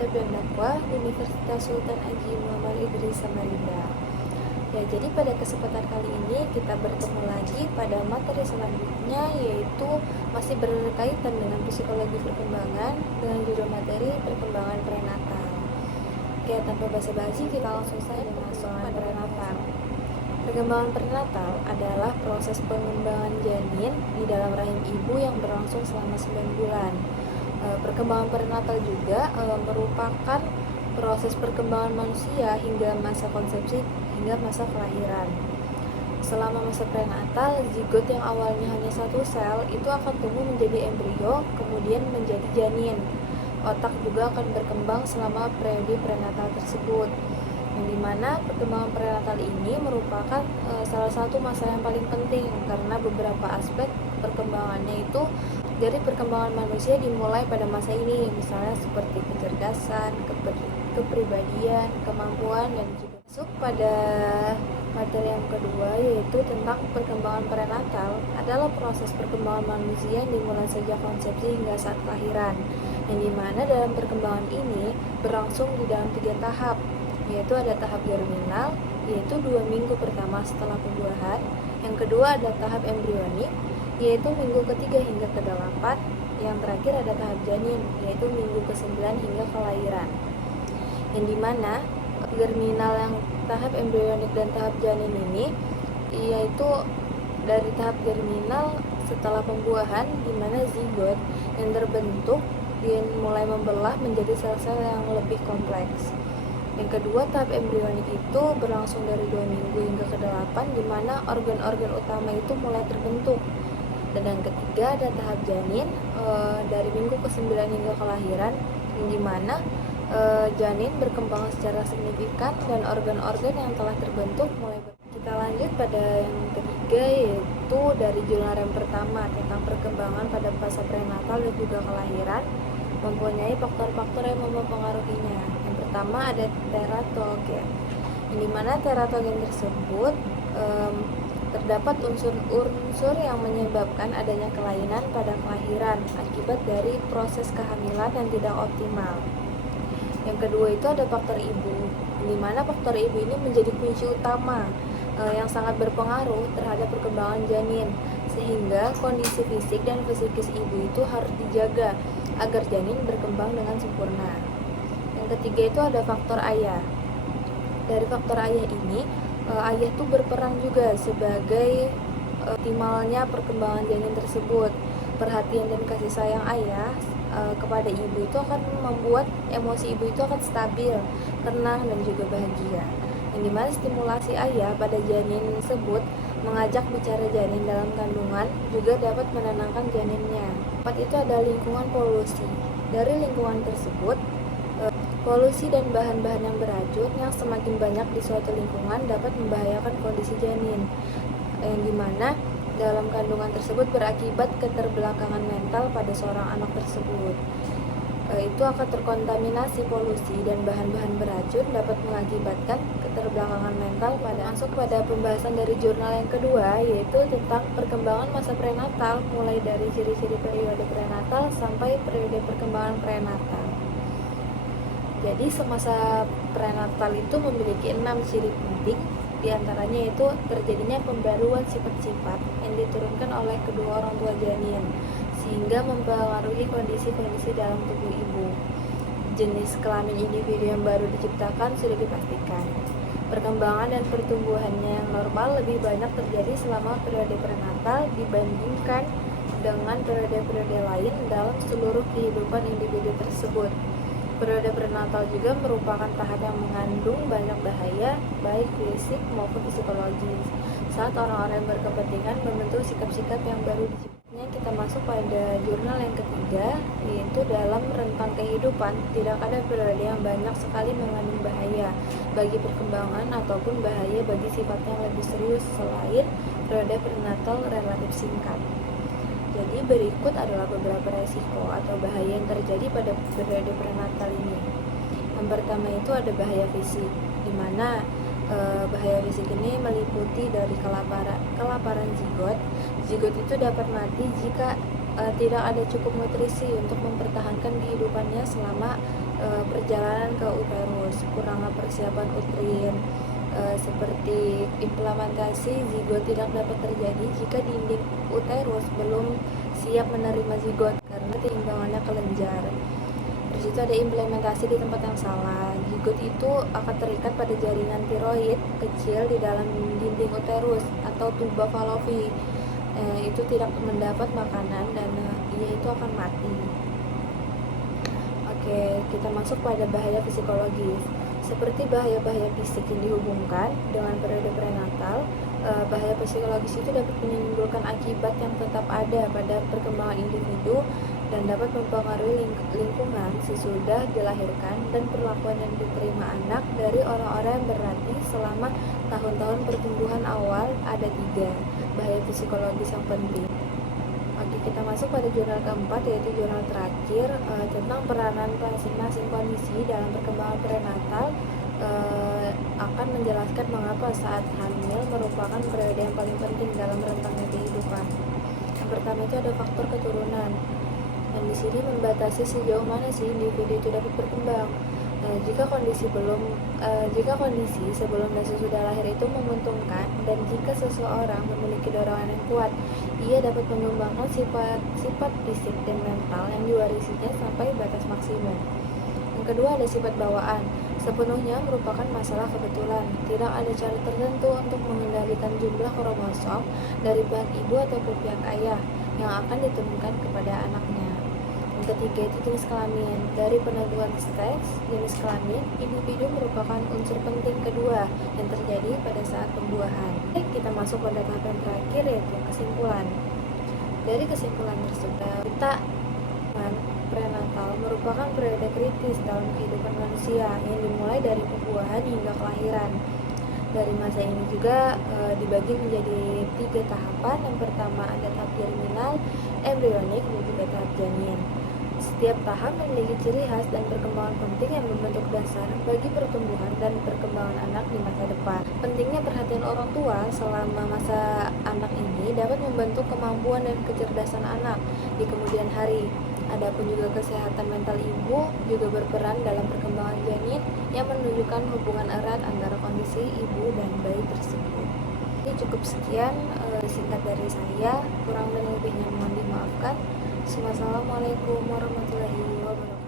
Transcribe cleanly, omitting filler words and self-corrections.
Adab dan Dakwah Universitas Sultan Haji Muhammad Idris Samarinda. Ya, jadi pada kesempatan kali ini kita bertemu lagi pada materi selanjutnya, yaitu masih berkaitan dengan psikologi perkembangan dengan judul materi perkembangan prenatal. Oke, tanpa basa-basi kita langsung saja masuk pada prenatal. Perkembangan prenatal adalah proses pengembangan janin di dalam rahim ibu yang berlangsung selama 9 bulan. Perkembangan prenatal juga merupakan proses perkembangan manusia hingga masa konsepsi hingga masa kelahiran. Selama masa prenatal, zigot yang awalnya hanya satu sel itu akan tumbuh menjadi embrio, kemudian menjadi janin. Otak juga akan berkembang selama periode prenatal tersebut, yang dimana perkembangan prenatal ini merupakan salah satu masa yang paling penting karena beberapa aspek perkembangannya itu dari perkembangan manusia dimulai pada masa ini, misalnya seperti kecerdasan, kepribadian, kemampuan, dan juga masuk pada materi yang kedua, yaitu tentang perkembangan prenatal adalah proses perkembangan manusia yang dimulai sejak konsepsi hingga saat kelahiran, yang dimana dalam perkembangan ini berlangsung di dalam 3 tahap, yaitu ada tahap germinal, yaitu 2 minggu pertama setelah pembuahan. Yang kedua ada tahap embrionik, yaitu minggu ke-3 hingga ke-8. Yang terakhir ada tahap janin, yaitu minggu ke-9 hingga kelahiran. Yang dimana germinal yang tahap embrionik dan tahap janin ini, yaitu dari tahap germinal setelah pembuahan, dimana zigot yang terbentuk dia mulai membelah menjadi sel-sel yang lebih kompleks. Yang kedua, tahap embrionik itu berlangsung dari 2 minggu hingga ke-8, di mana organ-organ utama itu mulai terbentuk. Dan yang ketiga ada tahap janin, dari minggu ke-9 hingga kelahiran, yang dimana janin berkembang secara signifikan dan organ-organ yang telah terbentuk mulai kita lanjut pada yang ketiga, yaitu dari jurnal yang pertama tentang perkembangan pada fase prenatal dan juga kelahiran, mempunyai faktor-faktor yang mempengaruhinya. Yang pertama ada teratogen, yang dimana teratogen tersebut terdapat unsur-unsur yang menyebabkan adanya kelainan pada kelahiran akibat dari proses kehamilan yang tidak optimal. Yang kedua itu ada faktor ibu, di mana faktor ibu ini menjadi kunci utama yang sangat berpengaruh terhadap perkembangan janin, sehingga kondisi fisik dan psikis ibu itu harus dijaga agar janin berkembang dengan sempurna. Yang ketiga itu ada faktor ayah. Dari faktor ayah ini, ayah itu berperan juga sebagai optimalnya perkembangan janin tersebut. Perhatian dan kasih sayang ayah kepada ibu itu akan membuat emosi ibu itu akan stabil, tenang, dan juga bahagia. Yang dimana stimulasi ayah pada janin tersebut mengajak bicara janin dalam kandungan juga dapat menenangkan janinnya. Keempat itu ada lingkungan polusi. Dari lingkungan tersebut, polusi dan bahan-bahan yang beracun yang semakin banyak di suatu lingkungan dapat membahayakan kondisi janin, yang dimana dalam kandungan tersebut berakibat keterbelakangan mental pada seorang anak tersebut. Itu akan terkontaminasi polusi dan bahan-bahan beracun dapat mengakibatkan keterbelakangan mental masuk pada pembahasan dari jurnal yang kedua, yaitu tentang perkembangan masa prenatal mulai dari ciri-ciri periode prenatal sampai periode perkembangan prenatal. Jadi semasa prenatal itu memiliki 6 ciri penting, diantaranya itu terjadinya pembaruan sifat-sifat yang diturunkan oleh kedua orang tua janin, sehingga mempengaruhi kondisi-kondisi dalam tubuh ibu. Jenis kelamin individu yang baru diciptakan sudah dipastikan. Perkembangan dan pertumbuhannya yang normal lebih banyak terjadi selama periode prenatal dibandingkan dengan periode-periode lain dalam seluruh kehidupan individu tersebut. Periode prenatal juga merupakan tahap yang mengandung banyak bahaya, baik fisik maupun psikologis, saat orang-orang yang berkepentingan membentuk sikap-sikap yang baru diciptanya. Kita masuk pada jurnal yang ketiga, yaitu dalam rentang kehidupan tidak ada periode yang banyak sekali mengandung bahaya bagi perkembangan ataupun bahaya bagi sifat yang lebih serius selain periode prenatal relatif singkat. Jadi berikut adalah beberapa resiko atau bahaya yang terjadi pada periode prenatal ini. Yang pertama itu ada bahaya fisik, di mana bahaya fisik ini meliputi dari kelaparan zigot. Zigot itu dapat mati jika tidak ada cukup nutrisi untuk mempertahankan kehidupannya selama perjalanan ke uterus, kurangnya persiapan uterin, seperti implementasi zigot tidak dapat terjadi jika dinding uterus belum siap menerima zigot karena keimbangannya kelenjar. Terus itu ada implementasi di tempat yang salah. Zigot itu akan terikat pada jaringan tiroid kecil di dalam dinding uterus atau tuba Fallopi. Itu tidak mendapat makanan dan ia itu akan mati. Oke, kita masuk pada bahaya psikologis. Seperti bahaya-bahaya fisik yang dihubungkan dengan periode prenatal, bahaya psikologis itu dapat menimbulkan akibat yang tetap ada pada perkembangan individu dan dapat mempengaruhi lingkungan sesudah dilahirkan dan perlakuan yang diterima anak dari orang-orang yang berarti selama tahun-tahun pertumbuhan awal. Ada 3 bahaya psikologis yang penting. Oke, kita masuk pada jurnal keempat, yaitu jurnal terakhir tentang peranan masing-masing kondisi dalam perkembangan prenatal. Akan menjelaskan mengapa saat hamil merupakan periode yang paling penting dalam rentangnya kehidupan. Yang pertama itu ada faktor keturunan. Dan di sini membatasi sejauh mana sih individu itu dapat berkembang. Jika kondisi sebelum dan sesudah lahir itu menguntungkan, dan jika seseorang memiliki dorongan yang kuat, ia dapat mengembangkan sifat fisik dan mental yang diwarisinya sampai batas maksimum. Yang kedua ada sifat bawaan. Sepenuhnya merupakan masalah kebetulan. Tidak ada cara tertentu untuk mengendalikan jumlah kromosom dari pihak ibu ataupun pihak ayah yang akan diturunkan kepada anaknya. Yang ketiga itu jenis kelamin. Dari penentuan seks jenis kelamin, individu merupakan unsur penting kedua yang terjadi pada saat pembuahan. Kita masuk pada tahap yang terakhir, yaitu kesimpulan. Dari kesimpulan tersebut, kita prenatal merupakan periode kritis dalam kehidupan manusia yang dimulai dari pembuahan hingga kelahiran. Dari masa ini juga dibagi menjadi 3 tahapan. Yang pertama ada tahap germinal, embrionik, dan juga tahap janin. Setiap tahap memiliki ciri khas dan perkembangan penting yang membentuk dasar bagi pertumbuhan dan perkembangan anak di masa depan. Pentingnya perhatian orang tua selama masa anak ini dapat membentuk kemampuan dan kecerdasan anak di kemudian hari. Adapun juga kesehatan mental ibu juga berperan dalam perkembangan janin yang menunjukkan hubungan erat antara kondisi ibu dan bayi tersebut. Ini cukup sekian singkat dari saya, kurang dan lebihnya mohon dimaafkan. Wassalamualaikum warahmatullahi wabarakatuh.